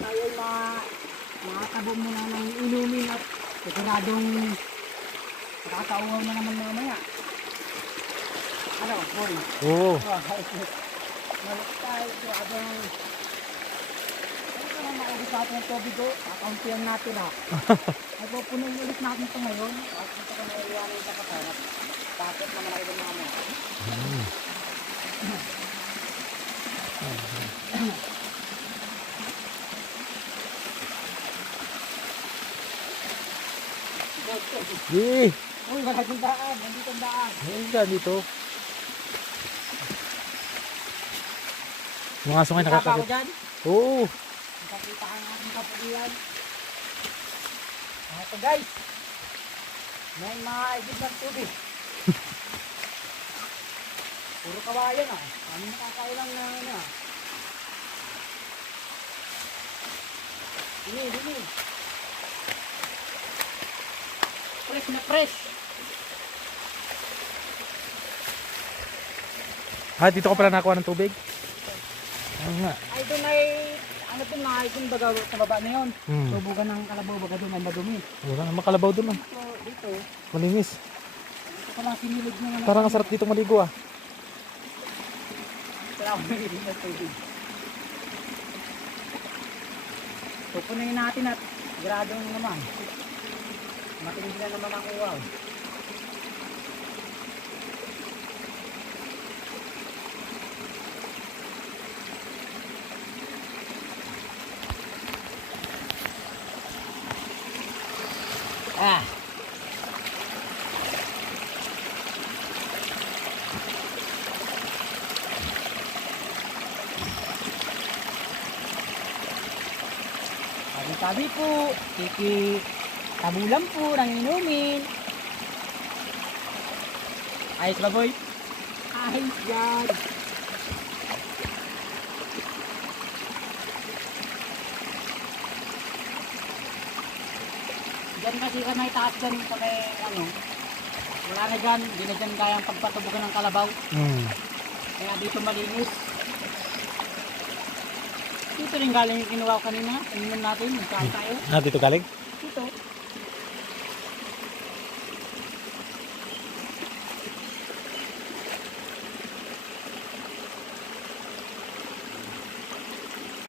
tayo makakabog mo na ng inumin at siguradong nakakauhaw na naman mamaya. Ano, boy? Oo. Balik tayo so abang ano ka na maubos natin ng tubig ko, kakauntihan natin ha. Ay pupunin ulit natin ito ngayon at ito ko naiiwanan sa kasanap. Bakit naman ako din mamaya? Yee! Uy, wala yung daan. Nandito ang daan. Ayun dyan dito. Mga aso ngayon Kita pa ako nakakakit. dyan. Oo. Nakakita ka ng aking kapulian. Ito guys. May mga igib ng tubig. Puro kawayan ah. Kami nakakailang na ano ah. Dini. Fresh na fresh. Dito ko pala nakuha ng tubig. Oo nga. Ay doon ay, ano doon na, doon baga sa baba na yun. Tubugan ng kalabaw, baga doon ang madumi. Wala naman kalabaw dun ah. Dito, Malinis. dito ko lang sinilid nyo nga. Parang ang sarap dito maligo ah. Wala akong nilid na tubig. Pupunin natin at grado na naman. Matindi na naman ang uwaw. Ah. Tabi-tabi po, tabulan po ng inumin. Ayos ba boy? Ayos yan. Diyan kasi ka may taas dyan sa may ano. Wala na dyan, hindi na dyan kayang pagpatubugan ng kalabaw. Kaya dito malinis. Dito rin galing yung kinuha ko kanina. Tingnan natin, magkain tayo. Dito galing? Dito.